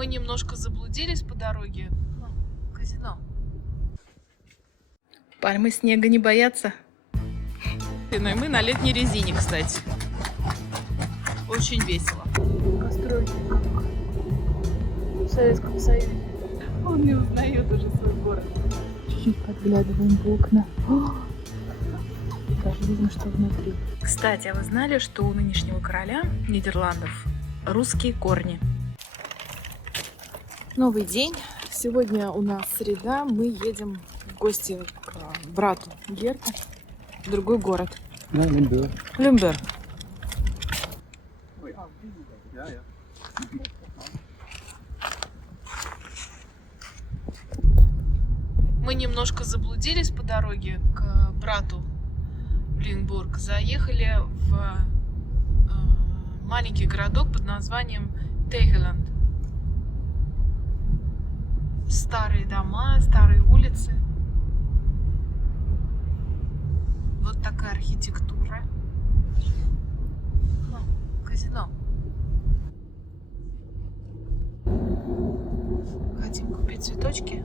Мы немножко заблудились по дороге. Казино. Пальмы снега не боятся. И мы на летней резине, кстати. Очень весело. Постройки как в Советском Союзе. Он не узнает уже свой город. Чуть-чуть подглядываем в окна. Даже видно, что внутри. Кстати, а вы знали, что у нынешнего короля Нидерландов русские корни? Новый день. Сегодня у нас среда. Мы едем в гости к брату Герта в другой город. Люмберг. Люмберг. Мы немножко заблудились по дороге к брату в Линбург. Заехали в маленький городок под названием Тегеланд. Старые дома, старые улицы. Вот такая архитектура. Казино. Хотим купить цветочки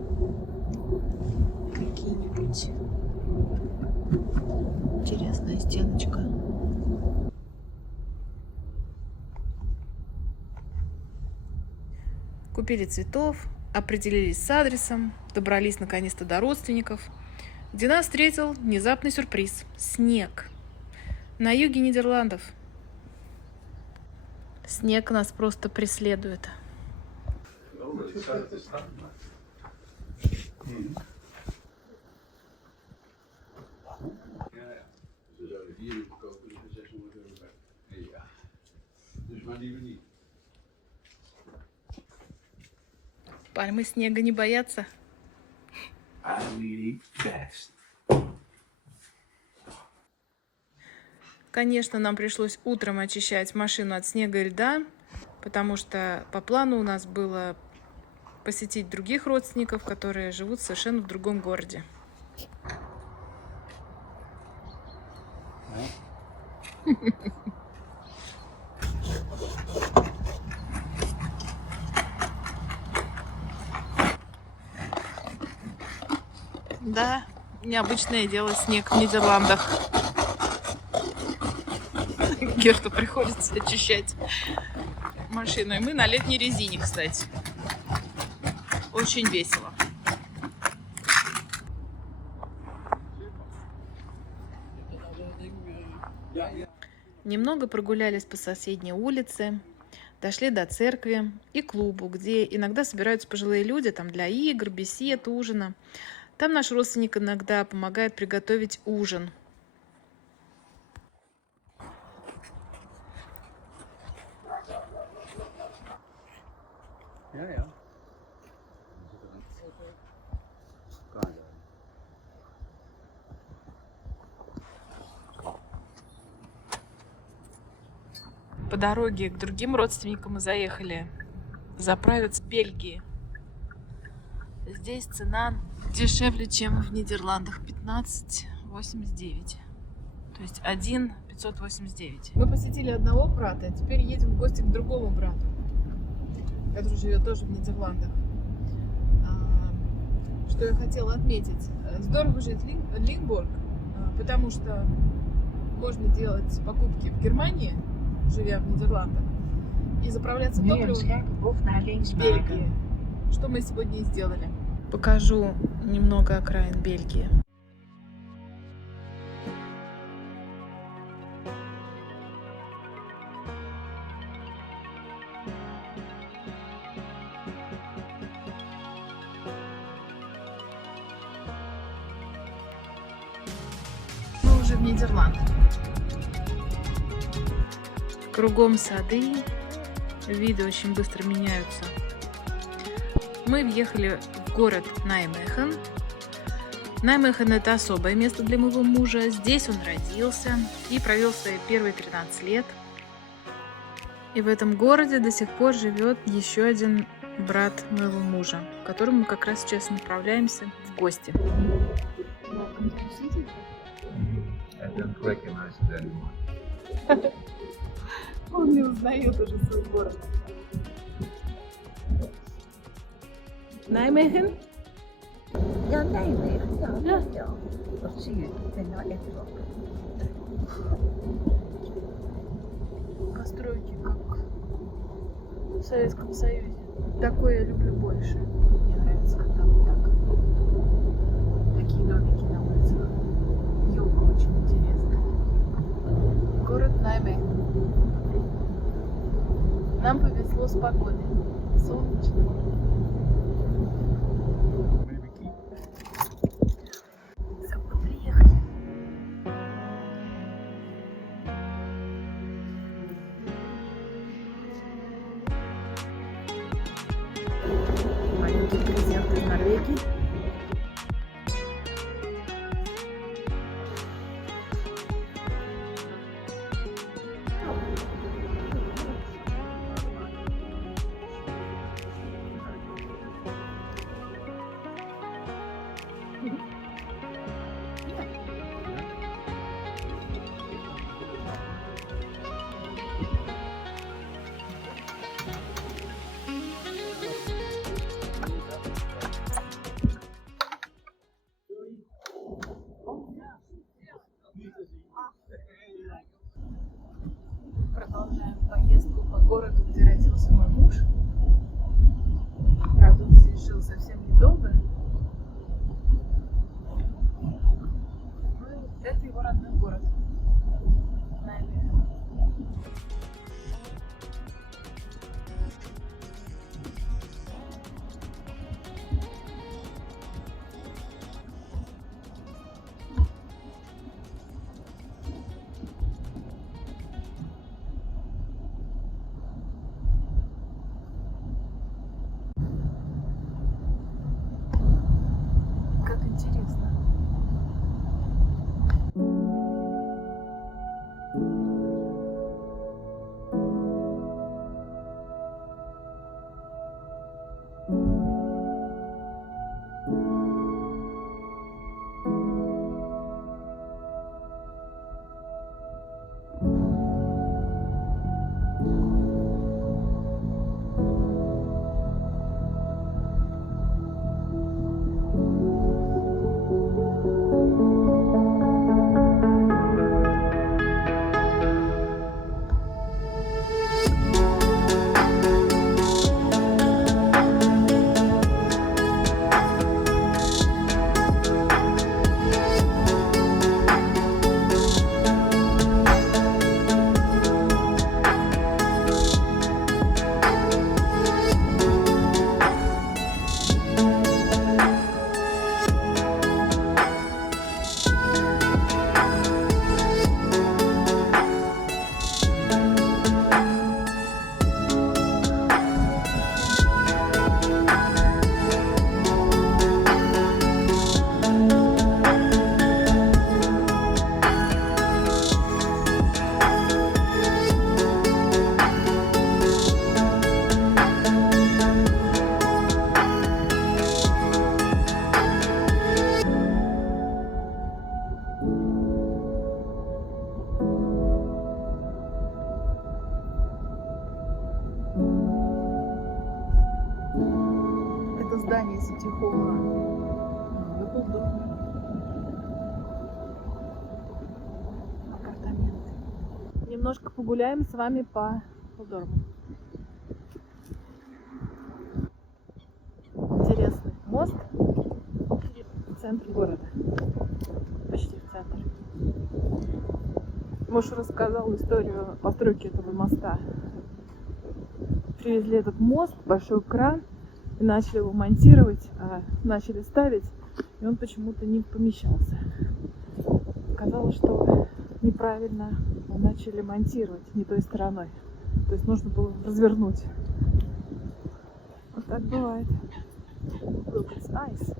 какие-нибудь. Интересная стеночка. Купили цветов, определились с адресом, добрались наконец-то до родственников, где нас встретил внезапный сюрприз – снег. На юге Нидерландов. Снег нас просто преследует. Пальмы снега не боятся. Конечно, нам пришлось утром очищать машину от снега и льда, потому что по плану у нас было посетить других родственников, которые живут совершенно в другом городе. Да, необычное дело снег в Нидерландах. Герту приходится очищать машину. И мы на летней резине, кстати. Очень весело. Немного прогулялись по соседней улице, дошли до церкви и клубу, где иногда собираются пожилые люди там для игр, бесед, ужина. Там наш родственник иногда помогает приготовить ужин. По дороге к другим родственникам мы заехали заправиться в Бельгии. Здесь цена дешевле, чем в Нидерландах, 15,89. То есть 1,589. Мы посетили одного брата, а теперь едем в гости к другому брату, который живет тоже в Нидерландах. Что я хотела отметить. Здорово жить в Линбург, потому что можно делать покупки в Германии, живя в Нидерландах, и заправляться топливом в Бельгии. Что мы сегодня и сделали. Покажу немного окраин Бельгии. Мы уже в Нидерландах. Кругом сады, виды очень быстро меняются. Мы въехали в город Наймехен. Наймехен – это особое место для моего мужа. Здесь он родился и провел свои первые 13 лет. И в этом городе до сих пор живет еще один брат моего мужа, к которому мы как раз сейчас направляемся в гости. Он не узнает уже свой город. Nijmegen? Ja, Nijmegen. Ja, Ja. ja. Dat zie je. Ik ben nou echt wel. Постройки как в Советском Союзе. Такое я люблю больше. Мне нравится, когда вот так. Такие домики на улицах. Елка очень интересная. Город Нijmegen. Нам повезло с погодой. Солнечно. Забыл приехать. Маленький презент из Норвегии. Продолжаем поездку по городу, где родился мой муж. Правда, он здесь жил совсем недолго. Ну и это его родной город. Нijmegen. Как интересно. Это здание Сити Холла. Выполдорф. Апартаменты. Немножко погуляем с вами по Выполдорфу. Интересный мост в центре города. Почти в центре. Муж рассказал историю постройки этого моста. Привезли этот мост, большой кран, и начали его монтировать, начали ставить, и он почему-то не помещался. Оказалось, что неправильно начали монтировать не той стороной. То есть нужно было развернуть. Вот так бывает. Look, it's nice.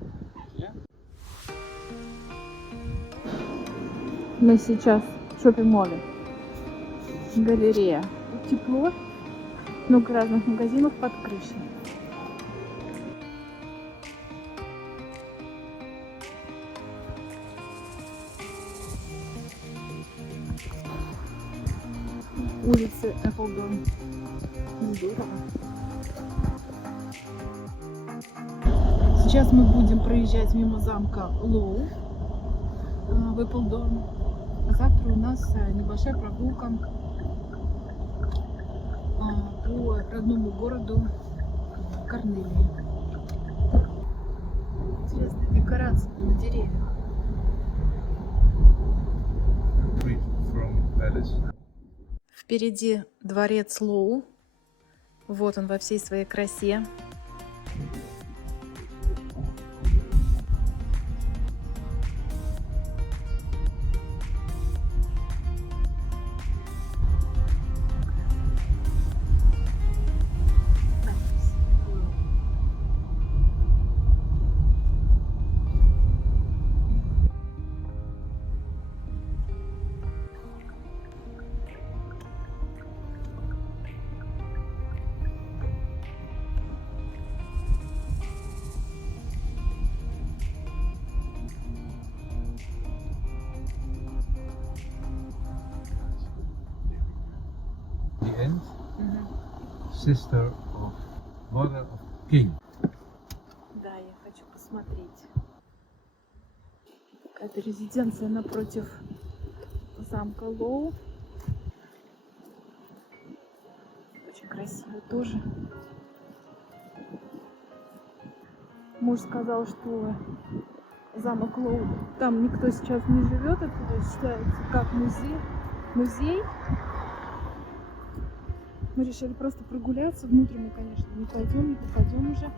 Мы сейчас в шоппинг-моле. Галерея. Тепло. Много разных магазинов под крышей. Улицы Эпплдорф. Здорово. Сейчас мы будем проезжать мимо замка Лоу в Эпплдорн. А завтра у нас небольшая прогулка по родному городу Корнелии. Интересные декорации на деревьях. Впереди дворец Лоу. Вот он во всей своей красе. The end, sister of mother of king. Да, я хочу посмотреть. Это резиденция напротив замка Лоу. Очень красиво тоже. Муж сказал, что замок Лоу, там никто сейчас не живет, это считается как музей. Мы решили просто прогуляться. Внутрь мы, конечно, не попадем уже.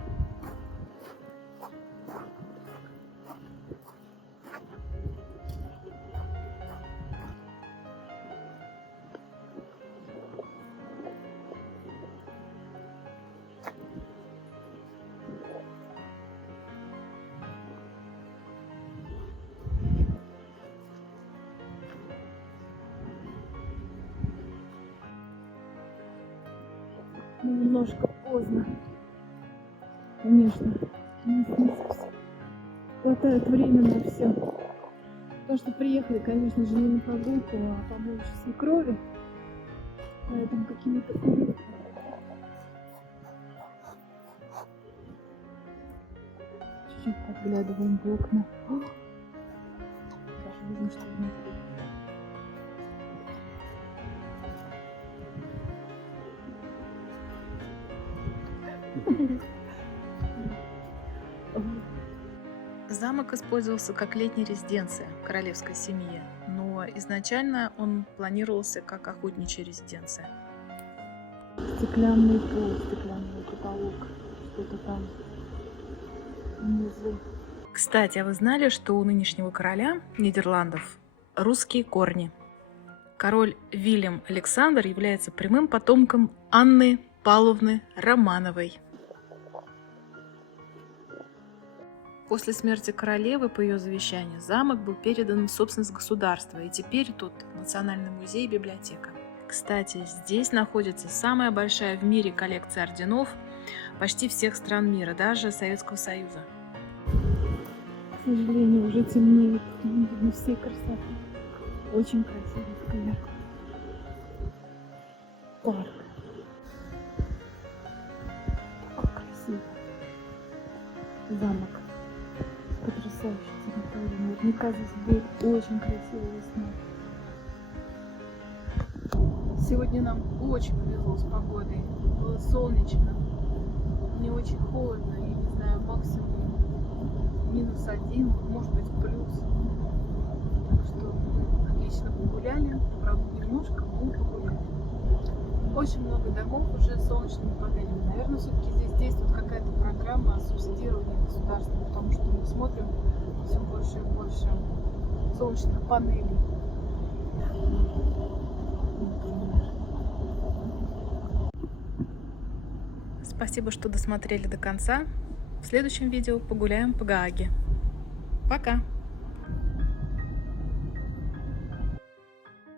Немножко поздно. Конечно, не совсем хватает времени на все. Потому что приехали, конечно же, не на прогулку, а помочь свекрови. Поэтому какими-то урывками. Чуть-чуть подглядываем в окна. Даже видно, что внутри. Замок использовался как летняя резиденция королевской семьи, но изначально он планировался как охотничья резиденция. Стеклянный пол, стеклянный потолок, что-то там внизу. Кстати, а вы знали, что у нынешнего короля Нидерландов русские корни? Король Вильям Александр является прямым потомком Анны Павловны Романовой. После смерти королевы, по ее завещанию, замок был передан в собственность государства, и теперь тут национальный музей и библиотека. Кстати, здесь находится самая большая в мире коллекция орденов почти всех стран мира, даже Советского Союза. К сожалению, уже темнеет, не видно всей красоты. Очень красивый сквер. Парк. Как красиво. Замок. Потрясающая территория. Наверняка здесь будет очень красиво весной. Сегодня нам очень повезло с погодой. Было солнечно, не очень холодно, я не знаю, максимум -1, может быть плюс. Так что мы отлично погуляли, правда немножко, но погуляли. Очень много домов уже с солнечными панелями. Наверное, все-таки здесь действует какая-то программа субсидирования государства, потому что мы смотрим все больше и больше солнечных панелей. Спасибо, что досмотрели до конца. В следующем видео погуляем по Гааге. Пока!